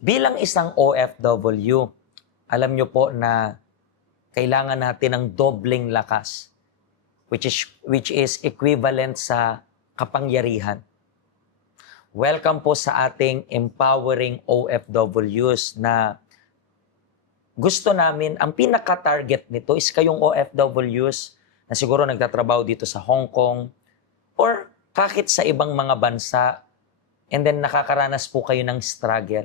Bilang isang OFW, alam nyo po na kailangan natin ng dobleng lakas, which is equivalent sa kapangyarihan. Welcome po sa ating empowering OFWs na gusto namin, ang pinaka-target nito is kayong OFWs na siguro nagtatrabaho dito sa Hong Kong or kahit sa ibang mga bansa, and then nakakaranas po kayo ng struggle.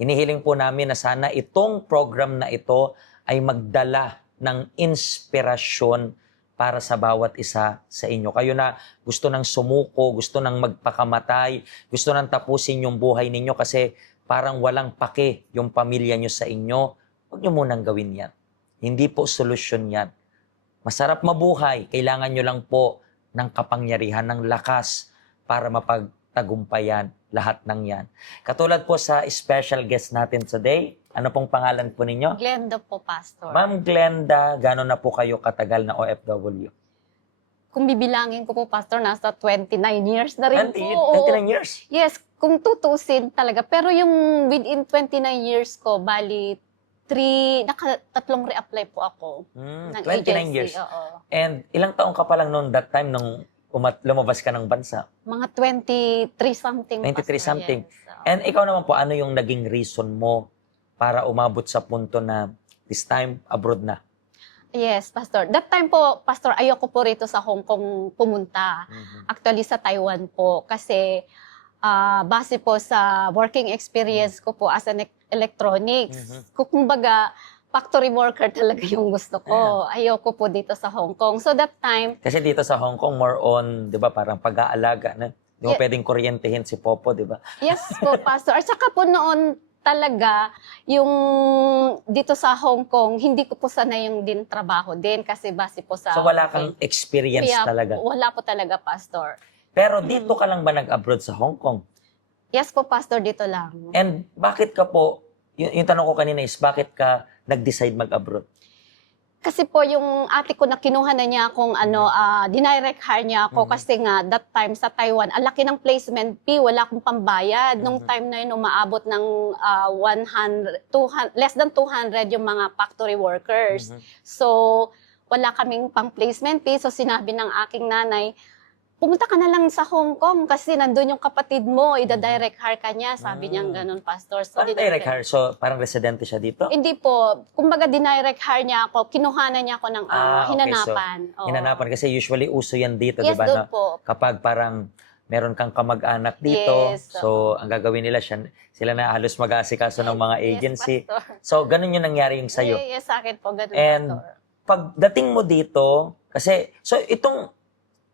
Hinihiling po namin na sana itong program na ito ay magdala ng inspirasyon para sa bawat isa sa inyo. Kayo na gusto nang sumuko, gusto nang magpakamatay, gusto nang tapusin yung buhay ninyo kasi parang walang pake yung pamilya nyo sa inyo, huwag nyo munang gawin yan. Hindi po solusyon yan. Masarap mabuhay, kailangan nyo lang po ng kapangyarihan, ng lakas para mapagtagumpayan lahat ng yan. Katulad po sa special guest natin today, ano pong pangalan po ninyo? Glenda po, Pastor. Ma'am Glenda, gano'n na po kayo katagal na OFW? Kung bibilangin ko po, Pastor, nasa 29 years na rin po. 29 years? Yes, kung tutusin talaga. Pero yung within 29 years ko, bali, tatlong re-apply po ako ng 29 agency. years. Oo. And ilang taong ka pa lang noon that time nung lumabas ka ng bansa? Mga 23 something. 23 Pastor, something. yes. Oo. And ikaw naman po, ano yung naging reason mo para umabot sa punto na this time abroad na? Yes, Pastor. That time po, Pastor, ayoko po rito sa Hong Kong pumunta. Actually, sa Taiwan po. Kasi base po sa working experience ko po as an electronics. Kumbaga, factory worker talaga yung gusto ko. Ayoko po dito sa Hong Kong. So that time, Kasi dito sa Hong Kong, more on, di ba, parang pag-aalaga na. Di mo pwedeng kuryentehin si Popo, di ba? yes po, Pastor. At saka po noon talaga, yung dito sa Hong Kong, hindi ko po sana yung din trabaho din kasi base po sa... So wala kang experience Kaya talaga. wala po talaga, Pastor. Pero dito ka lang ba nag-abroad sa Hong Kong? Yes po, Pastor, dito lang. And bakit ka po, yung tanong ko kanina is, bakit ka nag-decide mag-abroad? Kasi po yung ate ko na kinuha na niya akong dinirect hire niya ako kasi nga that time sa Taiwan, ang laki ng placement fee, wala akong pambayad. Nung time na yun, umaabot ng 200, less than 200 yung mga factory workers. So, wala kaming pang placement fee. So, sinabi ng aking nanay, pumunta ka na lang sa Hong Kong kasi nandun yung kapatid mo, ida-direct hire ka niya. Sabi niya ganun, Pastor. So, Parang direct hire, so parang residente siya dito? Hindi po. Kumbaga, dinirect hire niya ako. Kinuhanan niya ako ng Okay, hinanapan. so, hinanapan kasi usually uso yan dito, Yes, di ba? doon No? po. Kapag parang meron kang kamag-anak dito, Yes, so ang gagawin nila, sila na halos mag-aasikaso ng mga agency. Yes, Pastor. So, ganun yung nangyari yung sa'yo. Yes, sa akin po. Ganun, And Pastor. pagdating mo dito, kasi, so itong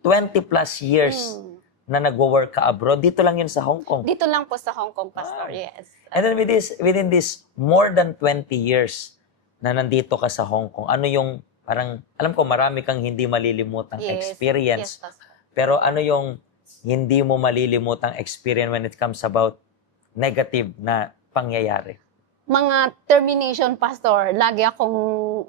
20 plus years na nagwo-work ka abroad, dito lang yun sa Hong Kong. Dito lang po sa Hong Kong, Pastor. Yes. And then within this more than 20 years na nandito ka sa Hong Kong, ano yung parang, alam ko marami kang hindi malilimutang Yes. experience. Yes, Pastor. Pero ano yung hindi mo malilimutang experience when it comes about negative na pangyayari? Mga termination, Pastor. Lagi akong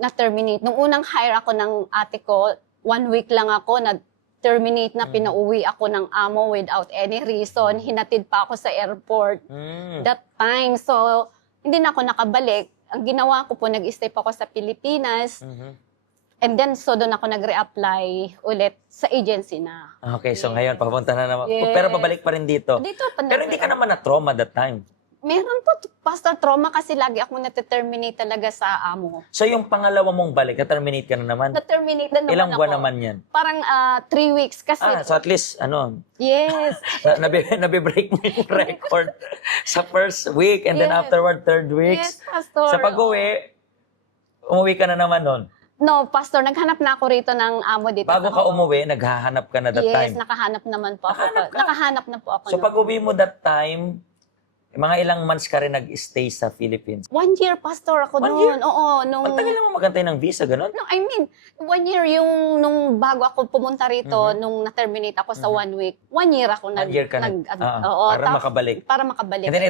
na-terminate. Nung unang hire ako ng ate ko, 1 week lang ako na-terminate na pinauwi ako ng amo without any reason. Hinatid pa ako sa airport that time. So, hindi na ako nakabalik. Ang ginawa ko po, nag-stay pa ako sa Pilipinas. And then, so doon ako nag-reapply ulit sa agency na. Okay, so ngayon papunta na naman. Yes. Pero babalik pa rin dito. Dito pa Pero hindi ka naman na-trauma that time. Meron po, Pastor, trauma kasi lagi ako na-terminate talaga sa amo. So yung pangalawa mong balik, na-terminate ka na naman. Na-terminate na naman Ilang ako. buwan naman yan? Parang 3 weeks kasi. So at least, Yes. nabi-break mo yung record sa first week and then Yes. afterward, third weeks. Yes, Pastor. Sa pag-uwi, umuwi ka na naman nun. No, Pastor, naghanap na ako rito ng amo dito. Bago sa ka Hong Kong. umuwi, naghahanap ka na that Yes, time. nakahanap naman po ako. Nakahanap ka? Nakahanap na po ako. So pag-uwi mo that time, mga ilang months ka rin nag-stay sa Philippines. 1 year, Pastor, ako 1 year? noon. Oo, nung... Ang tagal naman magantay ng visa, ganun? No, I mean, 1 year yung nung bago ako pumunta rito, nung na-terminate ako sa 1 week, 1 year ako 1 year ka oo, para makabalik. Para makabalik. And then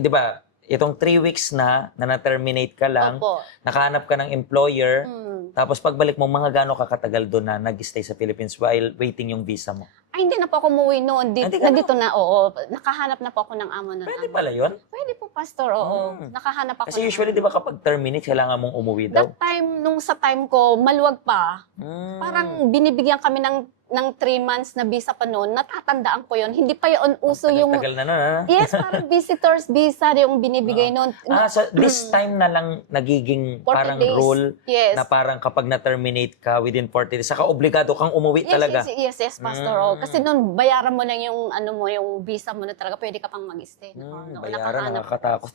di ba, itong 3 weeks na na-terminate ka lang, Opo. nakahanap ka ng employer, tapos pagbalik mo, mga gano'n ka katagal doon na nag-stay sa Philippines while waiting yung visa mo? Ay, hindi na po ako umuwi noon. Hindi ka Nandito na, oo. Nakahanap na po ako ng amo ng Pwede amo. pala yun? Pwede po, Pastor. Pastor, oo. Mm. Nakahanap ako. Kasi ng- usually, di ba kapag terminate, kailangan mong umuwi daw? That time, nung sa time ko, maluwag pa. Mm. Parang binibigyan kami ng 3 months na visa pa noon. Natatandaan ko yon. Hindi pa yun uso yung... Tagal na nun, ha? Yes, parang visitors visa yung binibigay noon. So this time na lang nagiging 40 parang days. rule Yes. na parang kapag na-terminate ka within 40 days, saka obligado kang umuwi Yes, talaga. yes, Pastor. Oh. Kasi noon, bayaran mo lang yung, yung visa mo na talaga. Pwede ka pang mag-stay. Bayaran, nakakatakot.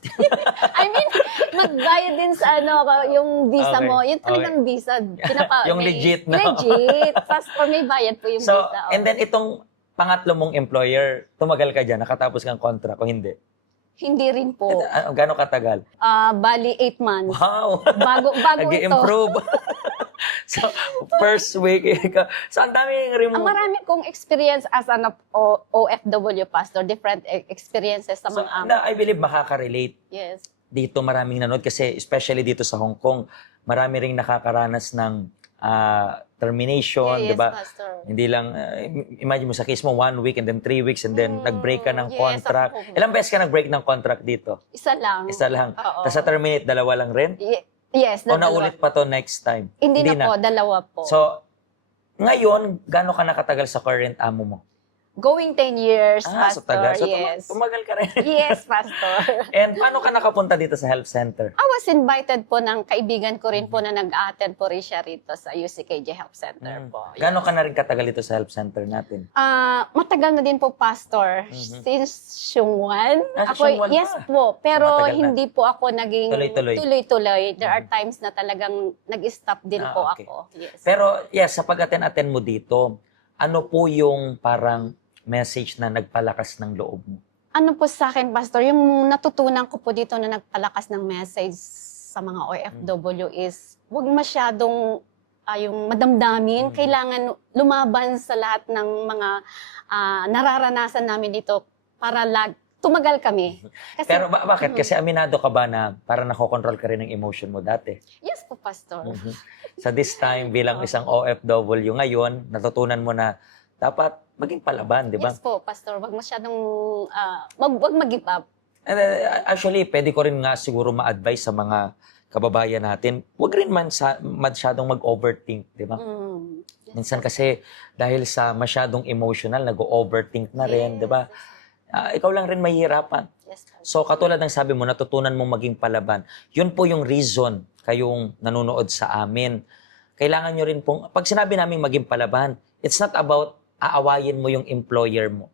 I mean, magbayad din sa yung visa Okay, mo. Yung talagang visa. Yung legit na. Legit. Pastor, may bayad po yung So, visa. Oh. and then itong pangatlo mong employer, tumagal ka dyan, nakatapos kang contract o hindi? Hindi rin po. Gano'ng katagal? Bali, 8 months. Wow! Bago ito. Nag-improve. So, first week, so ang dami rin Ang mo. marami kong experience as an OFW pastor, different experiences sa So, mga amo. I believe makaka-relate Yes. dito, maraming nanood kasi especially dito sa Hong Kong, marami ring nakakaranas ng termination, Yes, di ba? Pastor. Hindi lang, imagine mo sa case mo, 1 week and then 3 weeks and then nag-break ka ng yes, contract. ako. Ilang beses ka nag-break ng contract dito? Isa lang. Isa lang. Oo. Tapos sa terminate, dalawa lang rin? Yes, O dalawa. naulit pa to next time? Hindi na po, dalawa po. So, ngayon, gaano ka nakatagal sa current amo mo? Going 10 years, So Pastor. tagal. So, Yes. tumagal ka rin. Yes, Pastor. And paano ka nakapunta dito sa health center? I was invited po ng kaibigan ko rin po na nag-attend po rin siya rito sa UCKJ Health Center po. Gaano ka na rin katagal dito sa health center natin? Matagal na din po, Pastor. Since Shungwan. Sa Shungwan yes pa. po. Pero matagal na. hindi po ako naging Tuloy-tuloy. There are times na talagang nag-stop din po Okay. ako. Yes. Pero yes, sa pag-attend mo dito, ano po yung parang message na nagpalakas ng loob mo? Ano po sa akin, Pastor, yung natutunan ko po dito na nagpalakas ng message sa mga OFW is huwag masyadong yung madamdamin. Kailangan lumaban sa lahat ng mga nararanasan namin dito para tumagal kami. Kasi, Pero bakit? Kasi aminado ka ba na parang nakokontrol ka rin ng emotion mo dati? yes po, Pastor. So this time, bilang isang OFW ngayon, natutunan mo na dapat maging palaban, di ba? Yes po, Pastor. Wag masyadong, wag mag-give up. And, actually, pwede ko rin nga siguro ma-advise sa mga kababayan natin, huwag rin masyadong mag-overthink, di ba? Yes, Minsan kasi dahil sa masyadong emotional, nag-overthink na rin, yes, di ba? Ikaw lang rin mahihirapan. Yes, Pastor. So katulad ng sabi mo, natutunan mong maging palaban. Yun po yung reason kayong nanonood sa amin. Kailangan nyo rin pong, pag sinabi namin maging palaban, it's not about aawayin mo yung employer mo.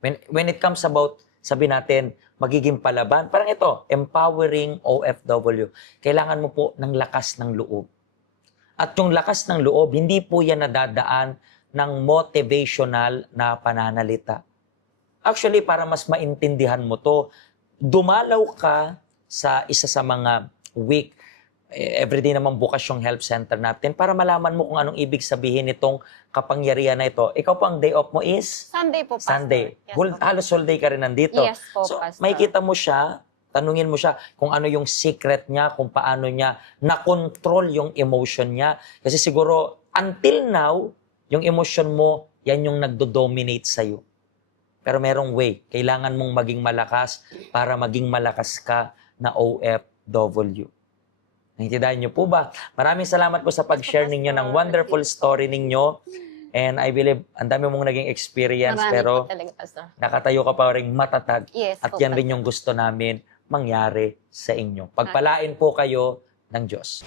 When it comes about, sabi natin, magiging palaban, parang ito, empowering OFW. Kailangan mo po ng lakas ng loob. At yung lakas ng loob, hindi po yan nadadaan ng motivational na pananalita. Actually, para mas maintindihan mo to, dumalaw ka sa isa sa mga week, everyday naman bukas yung health center natin para malaman mo kung anong ibig sabihin nitong kapangyarihan na ito. Ikaw po ang day off mo is? Sunday po, Pastor. Sunday. Yes, po. Halos whole day ka rin nandito. Yes po, So, Pastor. makikita mo siya, tanungin mo siya kung ano yung secret niya, kung paano niya na-control yung emotion niya. Kasi siguro, until now, yung emotion mo, yan yung nagdo-dominate sa'yo. Pero merong way. Kailangan mong maging malakas para maging malakas ka na OFW. Naintindihan niyo po ba? Maraming salamat po sa pag-share ninyo ng wonderful story ninyo. And I believe, ang dami mong naging experience, Marami pero po talaga, Pastor. nakatayo ka pa rin matatag. Yes At po, yan rin Pastor. yung gusto namin mangyari sa inyo. Pagpalain po kayo ng Diyos.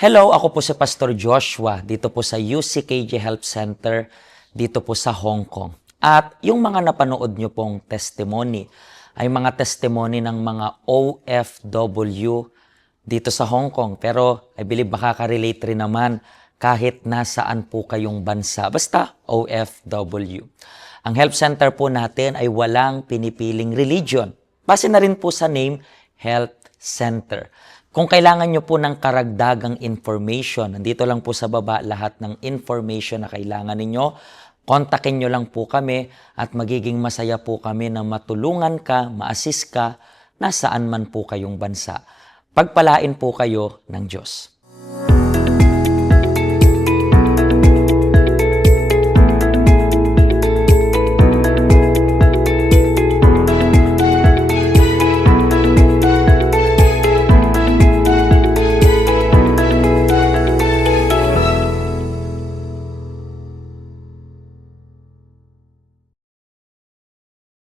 Hello, ako po si Pastor Joshua dito po sa UCKJ Health Center dito po sa Hong Kong. At yung mga napanood nyo pong testimony, ay mga testimony ng mga OFW dito sa Hong Kong. Pero I believe makaka-relate rin naman kahit nasaan po kayong bansa. Basta OFW. Ang help center po natin ay walang pinipiling religion. Base na rin po sa name, Health Center. Kung kailangan nyo po ng karagdagang information, nandito lang po sa baba lahat ng information na kailangan ninyo. Kontakin nyo lang po kami at magiging masaya po kami na matulungan ka, ma-assist ka, nasaan man po kayong bansa. Pagpalain po kayo ng Diyos.